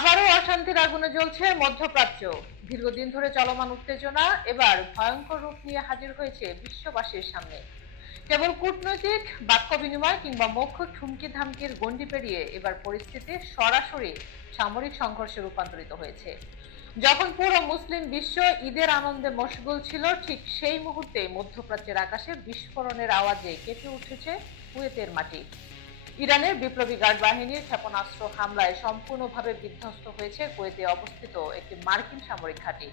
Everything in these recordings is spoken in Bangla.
আবারও অশান্তির আগুনে জ্বলছে মধ্যপ্রাচ্য। দীর্ঘদিন ধরে চলমান উত্তেজনা এবার ভয়ঙ্কর রূপ নিয়ে হাজির হয়েছে বিশ্ববাসীর সামনে। কেবল কূটনৈতিক বাক্য বিনিময় কিংবা মৌখিক হুমকি ধামকির গণ্ডি পেরিয়ে এবার পরিস্থিতি সরাসরি সামরিক সংঘর্ষে রূপান্তরিত হয়েছে। যখন পুরো মুসলিম বিশ্ব ঈদের আনন্দে মশগুল ছিল, ঠিক সেই মুহূর্তে মধ্যপ্রাচ্যের আকাশে বিস্ফোরণের আওয়াজে কেঁপে উঠেছে কুয়েতের মাটি। ইরানের বিপ্লবী গার্ড বাহিনীর ক্ষেপণাস্ত্র হামলায় সম্পূর্ণভাবে বিধ্বস্ত হয়েছে কুয়েতে অবস্থিত একটি মার্কিন সামরিক ঘাঁটি।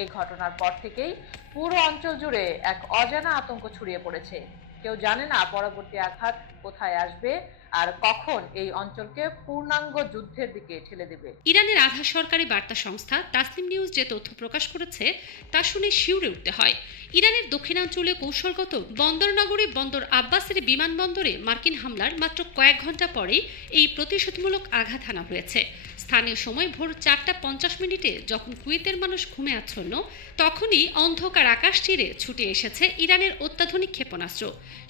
এই ঘটনার পর থেকেই পুরো অঞ্চল জুড়ে এক অজানা আতঙ্ক ছড়িয়ে পড়েছে। কেউ জানে না পরবর্তী আঘাত কোথায় আসবে আর কখন এই অঞ্চলকে পূর্ণাঙ্গ যুদ্ধের দিকে ঠেলে দেবে। ইরানের আধা সরকারি বার্তা সংস্থা তাসনিম নিউজ যে তথ্য প্রকাশ করেছে তা শুনে শিউরে উঠতে হয়। ইরানের দক্ষিণাঞ্চলে কৌশলগত বন্দরনগরী বন্দর আব্বাসের বিমানবন্দরে মার্কিন হামলার মাত্র কয়েক ঘন্টা পরে এই প্রতিশোধমূলক আঘাত হানা হয়েছে। স্থানীয় সময় ভোর 4:50 যখন কুয়েতের মানুষ ঘুমে আচ্ছন্ন, তখনই অন্ধকার আকাশ চিরে ছুটে এসেছে ইরানের অত্যাধুনিক ক্ষেপণাস্ত্র।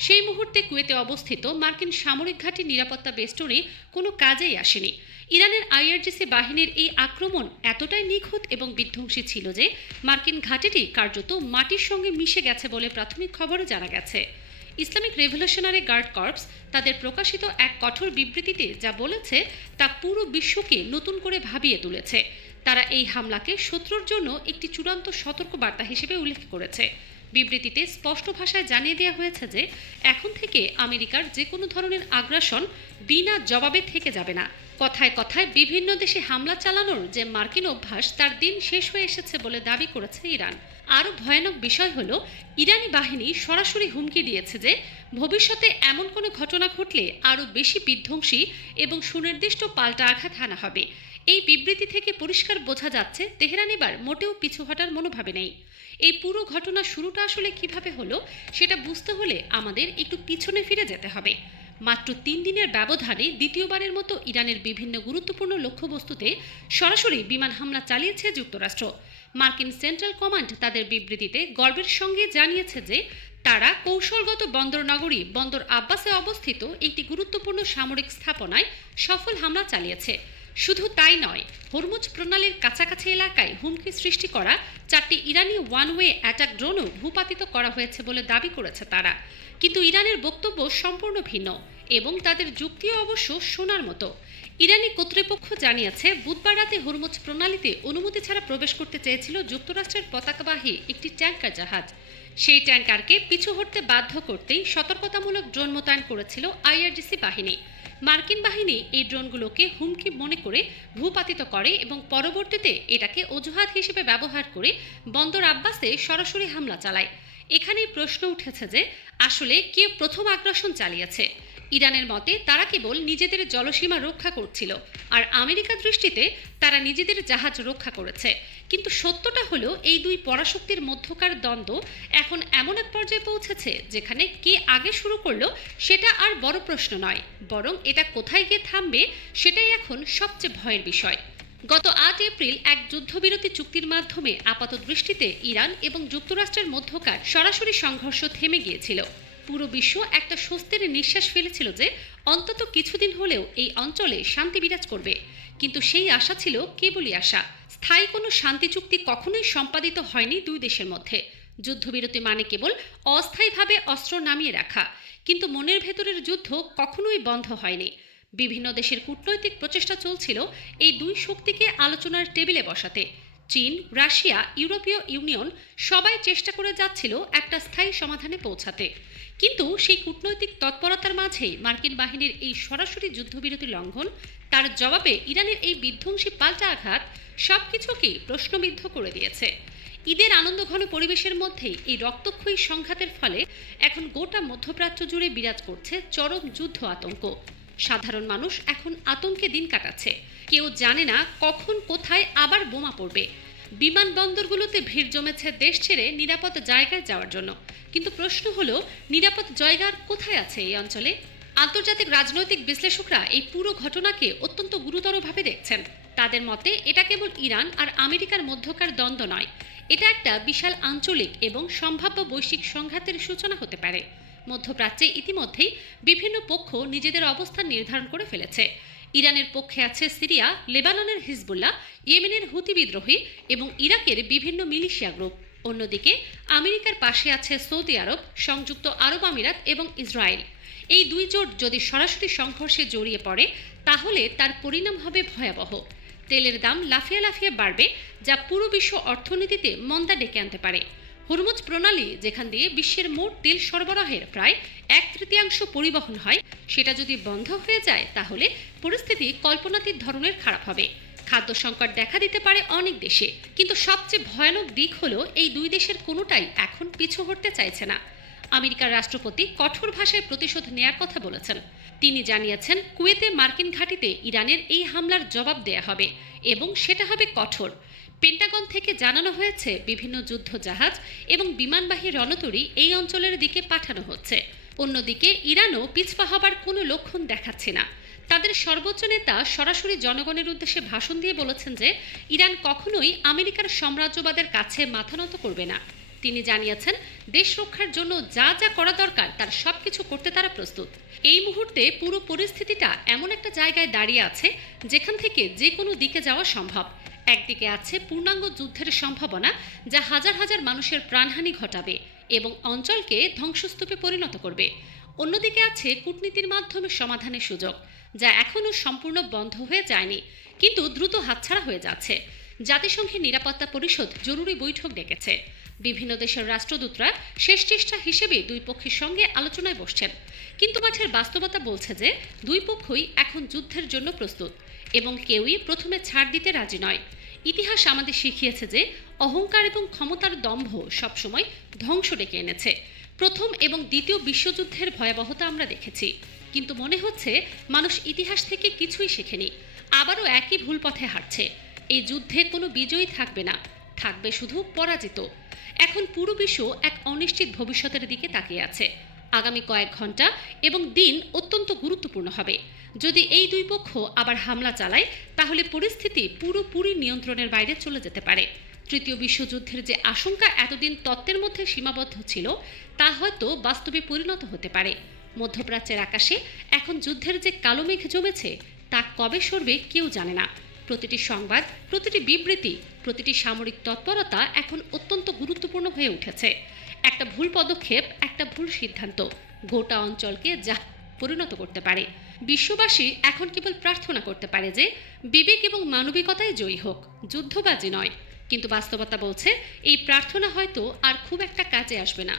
সেই মুহূর্তে কুয়েতে অবস্থিত মার্কিন সামরিক ঘাঁটির নিরাপত্তা বেষ্টনী কোনো কাজেই আসেনি। ইরানের আইআরজিসি বাহিনীর এই আক্রমণ এতটাই নিখুঁত এবং বিধ্বংসী ছিল যে মার্কিন ঘাঁটিটি কার্যত মাটির সঙ্গে মিশে গেছে বলে প্রাথমিক খবরে জানা গেছে। ইসলামিক রেভলিউশনারি গার্ড কর্পস তাদের প্রকাশিত এক কঠোর বিবৃতিতে যা বলেছে তা পুরো বিশ্বকে নতুন করে ভাবিয়ে তুলেছে। তারা এই হামলাকে শত্রুর জন্য একটি চূড়ান্ত সতর্কবার্তা হিসেবে উল্লেখ করেছে। বিবৃতিতে স্পষ্ট ভাষায় জানিয়ে দেওয়া হয়েছে যে এখন থেকে আমেরিকার যে কোনো ধরনের আগ্রাসন বিনা জবাবে থেকে যাবে না। কথায় কথায় বিভিন্ন দেশে হামলা চালানোর যে মার্কিন অভ্যাস তার দিন শেষ হয়ে এসেছে বলে দাবি করেছে ইরান। আরও ভয়ানক বিষয় হলো, ইরানি বাহিনী সরাসরি হুমকি দিয়েছে যে ভবিষ্যতে এমন কোনো ঘটনা ঘটলে আরও বেশি বিধ্বংসী এবং সুনির্দিষ্ট পাল্টা আঘাত হানা হবে। এই বিবৃতি থেকে পরিষ্কার বোঝা যাচ্ছে তেহরান এবার মোটেও পিছু হটার মনোভাবে নেই। এই পুরো ঘটনার শুরুটা আসলে কিভাবে হলো সেটা বুঝতে হলে আমাদের একটু পিছনে ফিরে যেতে হবে। মাত্র 3 দিনের ব্যবধানে দ্বিতীয়বারের মতো ইরানের বিভিন্ন গুরুত্বপূর্ণ লক্ষ্যবস্তুতে সরাসরি বিমান হামলা চালিয়েছে যুক্তরাষ্ট্র। মার্কিন সেন্ট্রাল কমান্ড তাদের বিবৃতিতে গর্বের সঙ্গে জানিয়েছে যে তারা কৌশলগত বন্দরনগরী বন্দর আব্বাসে অবস্থিত একটি গুরুত্বপূর্ণ সামরিক স্থাপনায় সফল হামলা চালিয়েছে। শুধু তাই নয়, হরমুজ প্রণালীর কাছাকাছি এলাকায় হুমকি সৃষ্টি করা 4টি ইরানি ওয়ান ওয়ে অ্যাটাক ড্রোনও ভূপাতিত করা হয়েছে বলে দাবি করেছে তারা। কিন্তু ইরানের বক্তব্য সম্পূর্ণ ভিন্ন এবং তাদের যুক্তিও অবশ্য শোনার মতো। ইরানি কর্তৃপক্ষ জানিয়েছে বুধবার রাতে হরমুজ প্রণালীতে অনুমতি ছাড়া প্রবেশ করতে চেয়েছিল যুক্তরাষ্ট্রের পতাকাবাহী একটি ট্যাঙ্কার জাহাজ। সেই ট্যাঙ্কারকে পিছু হটতে বাধ্য করতেই সতর্কতামূলক ড্রোন মোতায়েন করেছিল আইআরজিসি বাহিনী। মার্কিন বাহিনী এই ড্রোনগুলোকে হুমকি মনে করে ভূপাতিত করে এবং পরবর্তীতে এটাকে অজুহাত হিসেবে ব্যবহার করে বন্দর আব্বাসে সরাসরি হামলা চালায়। এখানেই প্রশ্ন উঠেছে যে আসলে কে প্রথম আগ্রাসন চালিয়েছে। ইরানের মতে তারা কেবল নিজেদের জলসীমা রক্ষা করছিল, আর আমেরিকার দৃষ্টিতে তারা নিজেদের জাহাজ রক্ষা করেছে। কিন্তু সত্যটা হলো এই দুই পরাশক্তির মধ্যকার দ্বন্দ্ব এখন এমন এক পর্যায়ে পৌঁছেছে যেখানে কে আগে শুরু করলো সেটা আর বড় প্রশ্ন নয়, বরং এটা কোথায় গিয়ে থামবে সেটাই এখন সবচেয়ে ভয়ের বিষয়। গত 8 এপ্রিল এক যুদ্ধবিরতি চুক্তির মাধ্যমে আপাত দৃষ্টিতে ইরান এবং যুক্তরাষ্ট্রের মধ্যকার সরাসরি সংঘর্ষ থেমে গিয়েছিল। পুরো বিশ্ব একটা স্বস্তির নিঃশ্বাস ফেলেছিল যে অন্তত কিছুদিন হলেও এই অঞ্চলে শান্তি বিরাজ করবে। কিন্তু সেই আশা ছিল কেবলই আশা। স্থায়ী কোনো শান্তি চুক্তি কখনোই সম্পাদিত হয়নি দুই দেশের মধ্যে। যুদ্ধবিরতি মানে কেবল অস্থায়ীভাবে অস্ত্র নামিয়ে রাখা, কিন্তু মনের ভেতরের যুদ্ধ কখনোই বন্ধ হয়নি। বিভিন্ন দেশের কূটনৈতিক প্রচেষ্টা চলছিল এই দুই শক্তিকে আলোচনার টেবিলে বসাতে। চীন, রাশিয়া, ইউরোপীয় ইউনিয়ন সবাই চেষ্টা করে যাচ্ছিল একটা স্থায়ী সমাধানে পৌঁছাতে। কিন্তু সেই কূটনৈতিক তৎপরতার মাঝেই মার্কিন বাহিনীর এই সরাসরি যুদ্ধবিরতি লঙ্ঘন, তার জবাবে ইরানের এই বিধ্বংসী পাল্টা আঘাত সবকিছুকেই প্রশ্নবিদ্ধ করে দিয়েছে। ঈদের আনন্দঘন পরিবেশের মধ্যেই এই রক্তক্ষয়ী সংঘাতের ফলে এখন গোটা মধ্যপ্রাচ্য জুড়ে বিরাজ করছে চরম যুদ্ধ আতঙ্ক। সাধারণ মানুষ এখন আতঙ্কে দিন কাটাচ্ছে। কেউ জানে না কখন কোথায় আবার বোমা পড়বে। বিমানবন্দরগুলোতে ভিড় জমেছে দেশ ছেড়ে নিরাপদ জায়গায় যাওয়ার জন্য। কিন্তু প্রশ্ন হলো, নিরাপদ জায়গার কোথায় আছে এই অঞ্চলে? আন্তর্জাতিক রাজনৈতিক বিশ্লেষকরা এই পুরো ঘটনাকে অত্যন্ত গুরুতরভাবে দেখছেন। তাদের মতে এটা কেবল ইরান আর আমেরিকার মধ্যকার দ্বন্দ্ব নয়, এটা একটা বিশাল আঞ্চলিক এবং সম্ভাব্য বৈশ্বিক সংঘাতের সূচনা হতে পারে। মধ্যপ্রাচ্যে ইতিমধ্যেই বিভিন্ন পক্ষ নিজেদের অবস্থান নির্ধারণ করে ফেলেছে। ইরানের পক্ষে আছে সিরিয়া, লেবাননের হিজবুল্লাহ, ইয়েমেনের হুতি বিদ্রোহী এবং ইরাকের বিভিন্ন মিলিশিয়া গ্রুপ। অন্যদিকে আমেরিকার পাশে আছে সৌদি আরব, সংযুক্ত আরব আমিরাত এবং ইসরায়েল। এই দুই জোট যদি সরাসরি সংঘর্ষে জড়িয়ে পড়ে তাহলে তার পরিণাম হবে ভয়াবহ। তেলের দাম লাফিয়ে লাফিয়ে বাড়বে, যা পুরো বিশ্ব অর্থনীতিতে মন্দা ডেকে আনতে পারে। হরমুজ প্রণালী, যেখান দিয়ে বিশ্বের মোট তেল সরবরাহের প্রায় 1/3 পরিবহন হয়, সেটা যদি বন্ধ হয়ে যায় তাহলে পরিস্থিতি কল্পনাতীত ধরনের খারাপ হবে। খাদ্য সংকট দেখা দিতে পারে অনেক দেশে, কিন্তু সবচেয়ে ভয়ানক দিক হলো এই দুই দেশের কোনোটাই এখন পিছু হটতে চাইছে না। আমেরিকার রাষ্ট্রপতি কঠোর ভাষায় প্রতিশোধ নেয়ার কথা বলেছেন। তিনি জানিয়েছেন কুয়েতে মার্কিন ঘাঁটিতে ইরানের এই হামলার জবাব দেয়া হবে এবং সেটা হবে কঠোর। পেন্টাগন থেকে জানানো হয়েছে বিভিন্ন যুদ্ধ জাহাজ এবং বিমানবাহী রণতরী এই অঞ্চলের দিকে পাঠানো হচ্ছে। অন্যদিকে ইরানও পিছপা হবার কোনো লক্ষণ দেখাচ্ছে না। তাদের সর্বোচ্চ নেতা সরাসরি জনগণের উদ্দেশ্যে ভাষণ দিয়ে বলেছেন যে ইরান কখনোই আমেরিকার সাম্রাজ্যবাদের কাছে মাথা নত করবে না। তিনি জানিয়েছেন দেশ রক্ষার জন্য যা যা করা দরকার তার সবকিছু করতে তারা প্রস্তুত। এই মুহূর্তে পুরো পরিস্থিতিটা এমন একটা জায়গায় দাঁড়িয়ে আছে যেখান থেকে যে কোনো দিকে যাওয়া সম্ভব। একদিকে আছে পূর্ণাঙ্গ যুদ্ধের সম্ভাবনা, যা হাজার হাজার মানুষের প্রাণহানি ঘটাবে এবং অঞ্চলকে ধ্বংসস্তূপে পরিণত করবে। অন্যদিকে আছে কূটনীতির মাধ্যমে সমাধানের সুযোগ, যা এখনও সম্পূর্ণ বন্ধ হয়ে যায়নি কিন্তু দ্রুত হাতছাড়া হয়ে যাচ্ছে। জাতিসংঘের নিরাপত্তা পরিষদ জরুরি বৈঠক ডেকেছে। বিভিন্ন দেশের রাষ্ট্রদূতরা শেষ চেষ্টা হিসেবে দুই পক্ষের সঙ্গে আলোচনায় বসছেন, কিন্তু মাঠের বাস্তবতা বলছে যে দুই পক্ষই এখন যুদ্ধের জন্য প্রস্তুত এবং কেউই প্রথমে ছাড় দিতে রাজি নয়। ইতিহাস আমাদের শিখিয়েছে যে অহংকার এবং ক্ষমতার দম্ভ সবসময় ধ্বংস ডেকে এনেছে। প্রথম এবং দ্বিতীয় বিশ্বযুদ্ধের ভয়াবহতা আমরা দেখেছি, কিন্তু মনে হচ্ছে মানুষ ইতিহাস থেকে কিছুই শেখেনি, আবারও একই ভুল পথে হাঁটছে। এই যুদ্ধে কোনো বিজয়ী থাকবে না, থাকবে শুধু পরাজিত। এখন পুরো বিশ্ব এক অনিশ্চিত ভবিষ্যতের দিকে তাকিয়ে আছে। আগামী কয়েক ঘন্টা এবং দিন অত্যন্ত গুরুত্বপূর্ণ হবে। যদি এই দুই পক্ষ আবার হামলা চালায় তাহলে পরিস্থিতি পুরোপুরি নিয়ন্ত্রণের বাইরে চলে যেতে পারে। তৃতীয় বিশ্বযুদ্ধের যে আশঙ্কা এতদিন তত্ত্বের মধ্যে সীমাবদ্ধ ছিল তা হয়তো বাস্তবে পরিণত হতে পারে। মধ্যপ্রাচ্যের আকাশে এখন যুদ্ধের যে কালো মেঘ জমেছে তা কবে সরবে কেউ জানে না। প্রতিটি সংবাদ, প্রতিটি বিবৃতি, প্রতিটি সামরিক তৎপরতা এখন অত্যন্ত গুরুত্বপূর্ণ হয়ে উঠেছে। একটা ভুল পদক্ষেপ, একটা ভুল সিদ্ধান্ত গোটা অঞ্চলকে যা পরিণত করতে পারে। বিশ্ববাসী এখন কেবল প্রার্থনা করতে পারে যে বিবেক এবং মানবিকতায় জয়ী হোক, যুদ্ধবাজি নয়। কিন্তু বাস্তবতা বলছে এই প্রার্থনা হয়তো আর খুব একটা কাজে আসবে না।